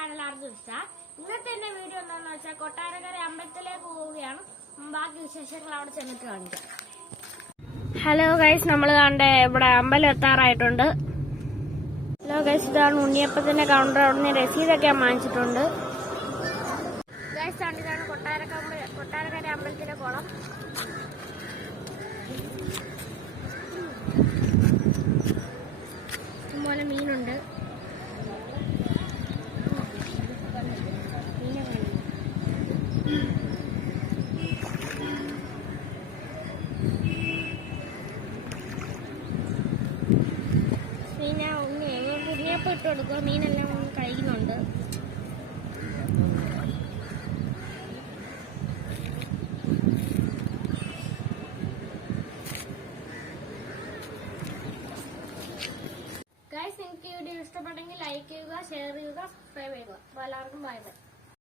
Channel ആർജിച്ച ഇന്നത്തെ എന്റെ video എന്താണെന്ന് വെച്ചാൽ കൊട്ടാരക്കര അമ്പലത്തിലേക്ക് പോവുകയാണ്. ബാക്കി വിശേഷങ്ങൾ അവിടെ ചെന്നിട്ട് കാണിക്കാം. ഹലോ ഗൈസ്, നമ്മൾ കണ്ട ഇവിടെ അമ്പലം എത്താറായിട്ടുണ്ട്. ഹലോ ഗൈസ്, ഇതാണ് ഉണ്ണിയപ്പത്തിന്റെ കൗണ്ടർ. അവിടെ രസീതൊക്കെ വാങ്ങിച്ചിട്ടുണ്ട്. ഗൈസ് ഇതാണ് കൊട്ടാരക്കര അമ്പലത്തിലെ കുളം. ഇതുപോലെ മീനുണ്ട്. ഉണ്ണിയപ്പം ഇട്ട് കൊടുക്കുക. മീനെല്ലാം കഴിക്കുന്നുണ്ട്. ഗൈസ്, നിങ്ങൾക്ക് ഈ വീഡിയോ ഇഷ്ടപ്പെട്ടെങ്കിൽ ലൈക്ക് ചെയ്യുക, ഷെയർ ചെയ്യുക, സബ്സ്ക്രൈബ് ചെയ്യുക. അപ്പോൾ എല്ലാവർക്കും ബൈ ബൈ.